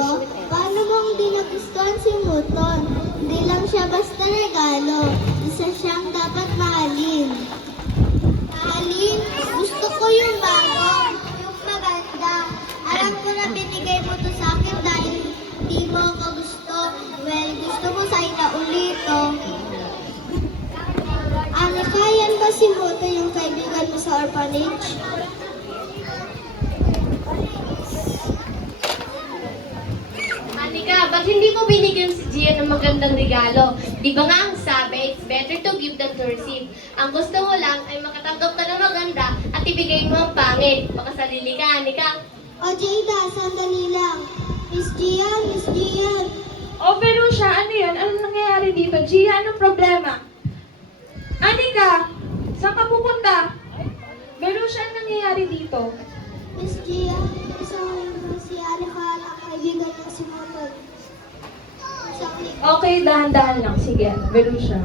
Ito, paano mong di nagustuhan si Muton? Hindi lang siya basta regalo. Isa siyang dapat mahalin. Mahalin, gusto ko yung bago, yung maganda. Alam ko na binigay mo to sa akin dahil di mo ako gusto. Well, gusto mo sa inaulito. Ano, kayan ba si Muton yung kaibigan mo sa orphanage? Anika, ba't hindi mo binigyan si Gia ng magandang regalo? Di ba nga ang sabi, it's better to give than to receive. Ang gusto mo lang ay makatanggap ka ng maganda at ibigay mo ang pangit. Baka sarili ka, Anika. O Jada, sandali lang. Miss Gian, Miss Gian. O, Verusia, ano yan? Anong nangyayari dito? Gia, anong problema? Anika, saan ka pupunta? Verusia, anong nangyayari dito? Miss Gian, isang si Anika ang kaibigan niya si Muton. Okay, dahan-dahan lang. Sige, Verusia.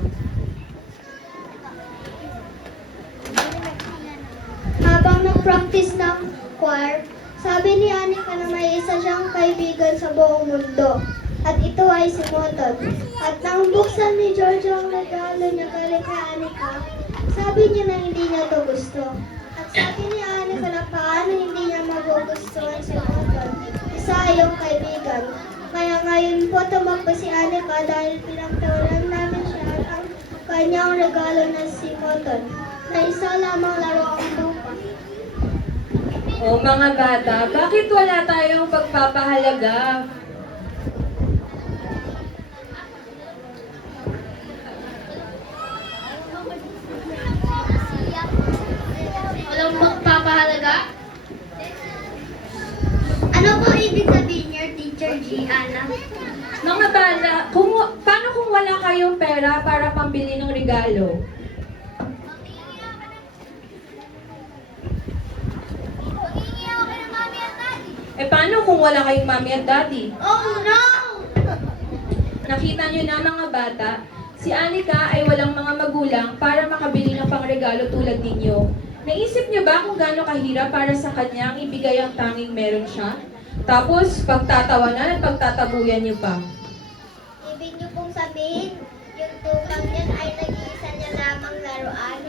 Habang nag-practice ng choir, sabi ni Anika na may isa siyang kaibigan sa buong mundo. At ito ay si Muton. At nang buksan ni George ang regalo niya galing kay Anika, sabi niya na hindi niya ito gusto. At sabi ni Anika na paano hindi niya magugustuhan si Muton. Isa yung kaibigan. Kaya ngayon po tumakbo si Anika dahil pinagtawalan namin siya at ang kanyang regalo na si Muton. Na isa lamang laro ang lupa. O, mga bata, bakit wala tayong pagpapahalaga? Walang magpapahalaga? Ano po ibig sabihin niya, Teacher Gianna? Mga bata, paano kung wala kayong pera para pambili ng regalo? Paano kung wala kayong mami at daddy? Oh no! Nakita niyo na mga bata, si Anika ay walang mga magulang para makabili ng pangregalo tulad ninyo. Naisip niyo ba kung gaano kahirap para sa kanya ang ibigay ang tanging meron siya? Tapos, pagtatawanan at pagtatabuyan niyo pa. Ibig niyo pong sabihin, yung tukang yan ay nag-iisa niya lamang laruan?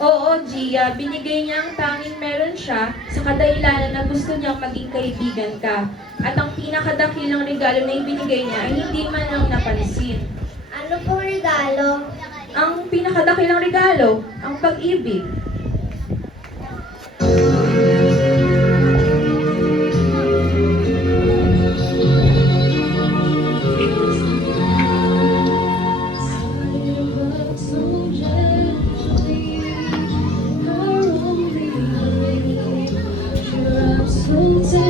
Oo, Gia, binigay niya ang tanging meron siya sa kadahilanan na gusto niyang maging kaibigan ka. At ang pinakadakilang regalo na ibinigay niya ay hindi man lang napansin. Ano pong regalo? Ang pinakadakilang regalo, ang pag-ibig. So